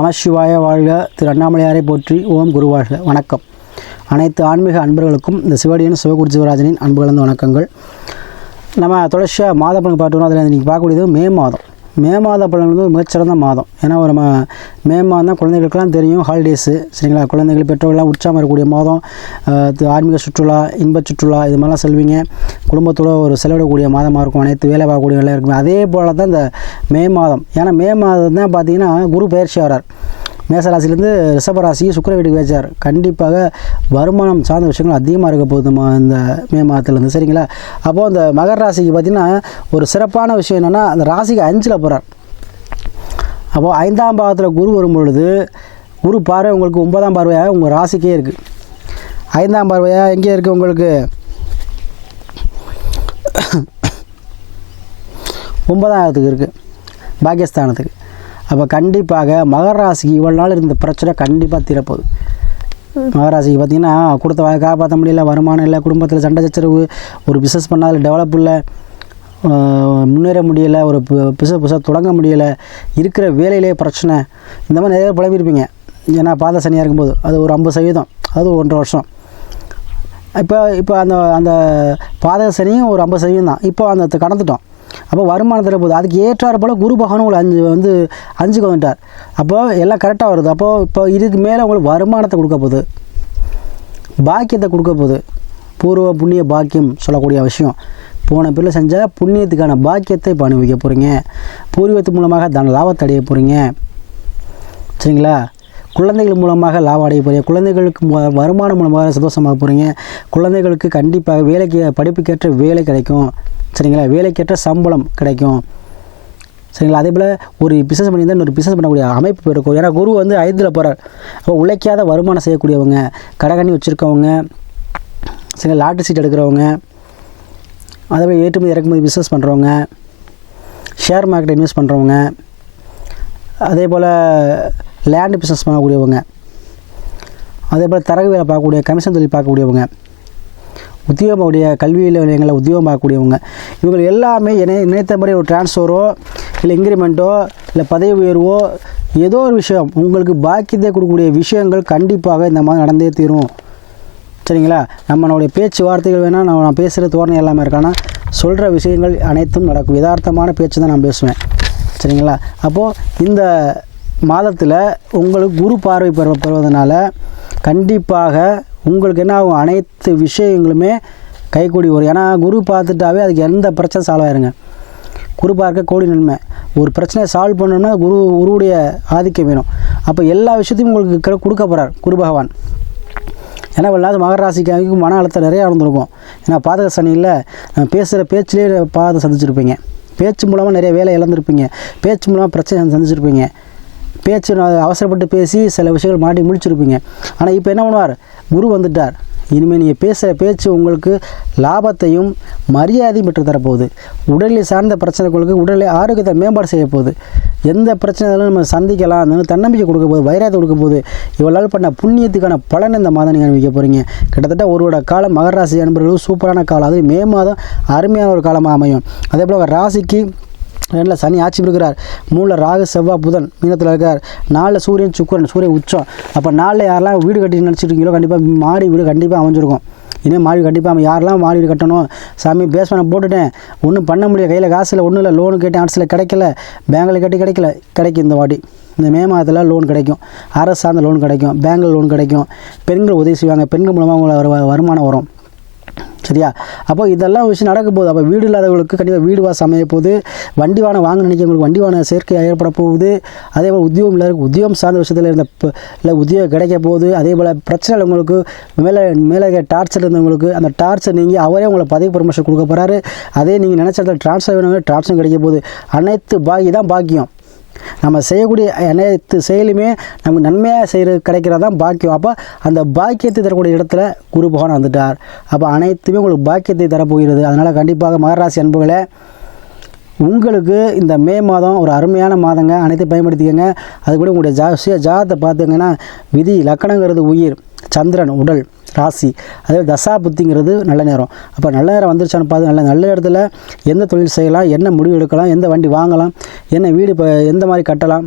நமசிவாய வாழ்க. திரு அண்ணாமலையாரை போற்றி. ஓம் குரு வாழ்க. வணக்கம். அனைத்து ஆன்மீக அன்பர்களுக்கும் இந்த சிவடியன் சிவகுரு சிவராஜனின் அன்பு கலந்த வணக்கங்கள். நம்ம தொடர்ச்சியாக மாத பலன் பார்த்துக்கணும். அதில் இன்றைக்கி பார்க்கக்கூடியது மே மாதம். மே மாத பலன் வந்து மிகச்சிறந்த மாதம். ஏன்னா நம்ம மே மாதம் தான் குழந்தைகளுக்கெல்லாம் தெரியும், ஹாலிடேஸு, சரிங்களா? குழந்தைகள் பெற்றோர்கள்லாம் உற்சாகம் இருக்கக்கூடிய மாதம். ஆன்மீக சுற்றுலா, இன்ப சுற்றுலா இது மாதிரிலாம் செல்வீங்க. குடும்பத்தோடு ஒரு செலவிடக்கூடிய மாதமாக இருக்கும். அனைத்து வேலை பார்க்கக்கூடிய வேலை இருக்கும். அதே போல் தான் இந்த மே மாதம். ஏன்னா மே மாதம் தான் பார்த்திங்கன்னா குரு பயிற்சி ஆகிறார். மேசராசிலேருந்து ரிஷபராசிக்கு சுக்கிர வீட்டுக்கு வச்சார். கண்டிப்பாக வருமானம் சார்ந்த விஷயங்கள் அதிகமாக இருக்க போகுது இந்த மே மாதத்துலேருந்து, சரிங்களா? அப்போது அந்த மகர ராசிக்கு பார்த்திங்கன்னா ஒரு சிறப்பான விஷயம் என்னென்னா, அந்த ராசிக்கு 5ல் போகிறார். அப்போது 5ஆம் பாவத்தில் குரு வரும்பொழுது குரு பார்வை உங்களுக்கு 9ஆம் பார்வையாக உங்கள் ராசிக்கே இருக்குது. 5ஆம் பார்வையாக எங்கே இருக்குது உங்களுக்கு? 9ஆம் இடத்துக்கு இருக்குது, பாக்கியஸ்தானத்துக்கு. அப்போ கண்டிப்பாக மகர ராசிக்கு இவ்வளோ நாள் இருந்த பிரச்சனை கண்டிப்பாக தீரப்போகுது. மகர ராசிக்கு பார்த்திங்கன்னா கொடுத்த வாயை காப்பாற்ற முடியல, வருமானம் இல்லை, குடும்பத்தில் சண்டை சச்சரவு, ஒரு பிஸ்னஸ் பண்ணால் டெவலப் இல்லை, முன்னேற முடியலை, ஒரு பிஸ்னஸ் தொடங்க முடியலை, இருக்கிற வேலையிலே பிரச்சனை, இந்த மாதிரி நிறைய புலம்பியிருப்பீங்க. ஏன்னா பாத சனியாக இருக்கும்போது அது ஒரு 50%, அது 1.5 வருஷம். இப்போ அந்த பாத சனியும் ஒரு 50% தான். இப்போ அந்த கடந்துட்டோம். அப்போ வருமானத்தில் போகுது. அதுக்கு ஏற்றாறு போல் குரு பகவானும் உங்களுக்கு 5க்கு வந்துட்டார். அப்போது எல்லாம் கரெக்டாக வருது. அப்போது இப்போ இதுக்கு மேலே உங்களுக்கு வருமானத்தை கொடுக்க போகுது, பாக்கியத்தை கொடுக்க போகுது. பூர்வ புண்ணிய பாக்கியம் சொல்லக்கூடிய விஷயம். போன பிள்ளை செஞ்சால் புண்ணியத்துக்கான பாக்கியத்தை இப்போ அனுபவிக்க போகிறீங்க. பூர்வீகத்து மூலமாக தன லாபத்தை அடைய போகிறீங்க, சரிங்களா? குழந்தைகள் மூலமாக லாபம் அடைய போகிறீங்க. குழந்தைகளுக்கு வருமானம் மூலமாக சந்தோஷமாக போகிறீங்க. குழந்தைகளுக்கு கண்டிப்பாக வேலைக்கு படிப்புக்கேற்ற வேலை கிடைக்கும், சரிங்களா? வேலைக்கேற்ற சம்பளம் கிடைக்கும், சரிங்களா? அதே போல் ஒரு பிஸ்னஸ் பண்ணியிருந்தால் இன்னொரு பிஸ்னஸ் பண்ணக்கூடிய அமைப்பு இருக்கும். ஏன்னா குரு 5ல் போகிறார். அப்போ உழைக்காத வருமானம் செய்யக்கூடியவங்க, கடைக்கண்ணி வச்சுருக்கவங்க, சரிங்களா? லாட்ரி சீட் எடுக்கிறவங்க, அதே போல் ஏற்றுமதி இறக்குமதி பிஸ்னஸ் பண்ணுறவங்க, ஷேர் மார்க்கெட் இன்வெஸ்ட் பண்ணுறவங்க, அதே போல் லேண்டு பிஸ்னஸ் பண்ணக்கூடியவங்க, அதே போல் தரகு வேலை பார்க்கக்கூடிய, கமிஷன் தொழில் பார்க்கக்கூடியவங்க, உத்தியோகமுடைய கல்வி நிலையங்களில் உத்தியோகம் பார்க்கக்கூடியவங்க, இவங்க எல்லாமே நினைத்த மாதிரி ஒரு டிரான்ஸ்ஃபரோ இல்லை இன்க்ரிமெண்ட்டோ இல்லை பதவி உயர்வோ ஏதோ ஒரு விஷயம் உங்களுக்கு பாக்கியத்தை கொடுக்கக்கூடிய விஷயங்கள் கண்டிப்பாக இந்த மாதிரி நடந்தே தீரும், சரிங்களா? நம்மளுடைய பேச்சு வார்த்தைகள் வேணால் நான் பேசுகிற தோரணை எல்லாமே இருக்கானா, சொல்கிற விஷயங்கள் அனைத்தும் நடக்கும். யதார்த்தமான பேச்சு தான் நான் பேசுவேன், சரிங்களா? அப்போது இந்த மாதத்தில் உங்களுக்கு குரு பார்வை பெறுவதனால கண்டிப்பாக உங்களுக்கு என்ன ஆகும், அனைத்து விஷயங்களுமே கைகூடி வரும். ஏன்னா குரு பார்த்துட்டாவே அதுக்கு எந்த பிரச்சனை சால்வ் ஆயிருங்க. குரு பார்க்க கோடி நன்மை. ஒரு பிரச்சனையை சால்வ் பண்ணணும்னா குருவுடைய ஆதிக்கம் வேணும். அப்போ எல்லா விஷயத்தையும் உங்களுக்கு கொடுக்க போகிறார் குரு பகவான். ஏன்னா இல்லாத மகர ராசிக்கு மன அழுத்தம் நிறையா இருந்திருக்கும். ஏன்னா பாதக சனியில் பேசுகிற பேச்சிலே பாதத்தை சந்திச்சிருப்பீங்க. பேச்சு மூலமாக நிறைய வேலை இழந்திருப்பீங்க. பேச்சு மூலமாக பிரச்சனை சந்திச்சிருப்பீங்க. பேச்சு அவசரப்பட்டு பேசி சில விஷயங்கள் மாட்டி முடிச்சிருப்பீங்க. ஆனால் இப்போ என்ன பண்ணுவார், குரு வந்துட்டார். இனிமேல் நீங்கள் பேசுகிற பேச்சு உங்களுக்கு லாபத்தையும் மரியாதையும் பெற்று தரப்போகுது. உடலில் சார்ந்த பிரச்சனைகளுக்கு உடலை ஆரோக்கியத்தை மேம்பாடு செய்ய போகுது. எந்த பிரச்சனைகளும் நம்ம சந்திக்கலாம், தன்னம்பிக்கை கொடுக்க போகுது, வைராயத்தை கொடுக்க போகுது. இவ்வளவு பண்ண புண்ணியத்துக்கான பலன் இந்த மாதம் நீங்கள் அனுபவிக்க போகிறீங்க. கிட்டத்தட்ட ஒரு வருட காலம் மகர ராசி அன்பர்களுக்கு சூப்பரான காலம். அது மே மாதம் அருமையான ஒரு காலமாக அமையும். அதே போல் ராசிக்கு 2ல் சனி ஆட்சி இருக்கிறார். 3ல் ராகு செவ்வாய் புதன் மீனத்தில் இருக்கார். 4ல் சூரியன் சுக்கிரன், சூரியன் உச்சம். அப்போ 4ல் யாரெல்லாம் வீடு கட்டி நினச்சிருக்கீங்களோ கண்டிப்பாக மாடி வீடு கண்டிப்பாக அமைஞ்சிருக்கும். இனிமேல் மாடி கண்டிப்பாக யாரெல்லாம் மாடி வீடு கட்டணும், சாமி பேஸ்மெண்ட் போட்டுட்டேன், ஒன்றும் பண்ண முடியாது, கையில் காசில் ஒன்றும் இல்லை, லோனு கேட்டேன், அரசில் கிடைக்கல, பேங்கில் கட்டி கிடைக்கும். இந்த வாட்டி இந்த மே மாதத்தில் லோன் கிடைக்கும், அரசு சார்ந்த லோன் கிடைக்கும், பேங்கில் லோன் கிடைக்கும். பெண்கள் உதவி செய்வாங்க, பெண்கள் மூலமாக உங்களுக்கு வருமானம் வரும், சரியா? அப்போ இதெல்லாம் விஷயம் நடக்க போகுது. அப்போ வீடு இல்லாதவங்களுக்கு கண்டிப்பாக வீடு வாசம் அமைய போகுது. வண்டி வாகனம் வாங்க நினைக்கிறவங்களுக்கு வண்டி வாகன சேர்க்கை ஏற்பட போகுது. அதே போல் உத்தியோகம் இல்லாதவங்களுக்கு உத்தியோகம் சார்ந்த விஷயத்தில் இல்லை உத்தியோகம் கிடைக்க போகுது. அதே போல் பிரச்சனை உங்களுக்கு மேலே டார்ச்சர் இருந்தவங்களுக்கு அந்த டார்ச்சர் நீங்கள் அவரே உங்களை பதவி ப்ரமோஷன் கொடுக்க போகிறாரு. அதே நீங்கள் நினச்ச இடத்துல ட்ரான்ஸ்ஃபர் வேணுங்க, ட்ரான்ஸ்ஃபர் கிடைக்க போகுது. அனைத்து தான் பாக்கியம். நம்ம செய்யக்கூடிய அனைத்து செயலுமே நமக்கு நன்மையாக கிடைக்கிறது தான் பாக்கியம். அப்போ அந்த பாக்கியத்தை தரக்கூடிய இடத்துல குரு பகவான் வந்துட்டார். அப்போ அனைத்துமே உங்களுக்கு பாக்கியத்தை தரப்போகிறது. அதனால் கண்டிப்பாக மகராசி அன்புகளே, உங்களுக்கு இந்த மே மாதம் ஒரு அருமையான மாதங்க. அனைத்தையும் பயன்படுத்திக்கங்க. அது கூட உங்களுடைய ஜாதத்தை பார்த்துங்கன்னா விதி லக்கணங்கிறது உயிர், சந்திரன் உடல், ராசி, அதே தசா புத்திங்கிறது நல்ல நேரம். அப்போ நல்ல நேரம் வந்துருச்சான்னு பார்த்து நல்ல இடத்துல எந்த தொழில் செய்யலாம், என்ன முடிவு எடுக்கலாம், எந்த வண்டி வாங்கலாம், என்ன வீடு எந்த மாதிரி கட்டலாம்,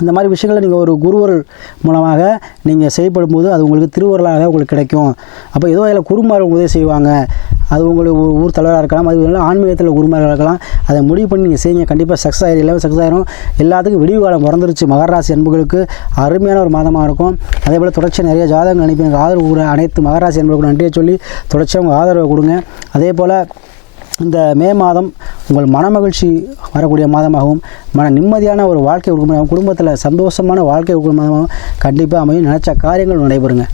இந்த மாதிரி விஷயங்களை நீங்கள் ஒரு குருவர்கள் மூலமாக நீங்கள் செய்யப்படும் போது அது உங்களுக்கு திருவருளாக உங்களுக்கு கிடைக்கும். அப்போ ஏதோ அதில் குருமார்கள் உதவி செய்வாங்க, அது உங்களுக்கு ஊர் தலைவராக இருக்கலாம், அது இல்லை ஆன்மீகத்தில் குருமார்கள் இருக்கலாம். அதை முடிவு பண்ணி நீங்கள் செய்யுங்க, கண்டிப்பாக சக்ஸஸ் ஆகிடும். எல்லாமே சக்ஸஸ் ஆகிடும். எல்லாத்துக்கும் விடிவு காலம் பிறந்துருச்சு. மகர ராசி அன்புகளுக்கு அருமையான ஒரு மாதமாக இருக்கும். அதே போல் தொடர்ச்சியாக நிறைய ஜாதகங்கள் அனுப்பி எனக்கு ஆதரவு கொடுங்க. அனைத்து மகர ராசி அன்புகளுக்கு நன்றியை சொல்லி தொடர்ச்சியாக உங்கள் ஆதரவை கொடுங்க. அதே போல் இந்த மே மாதம் உங்கள் மனமகிழ்ச்சி வரக்கூடிய மாதமாகவும் மன நிம்மதியான ஒரு வாழ்க்கை கொடுக்கும், குடும்பத்தில் சந்தோஷமான வாழ்க்கை கொடுக்கும் மாதமாகவும் கண்டிப்பாக அமையும். நினச்ச காரியங்கள் நடைபெறுங்க.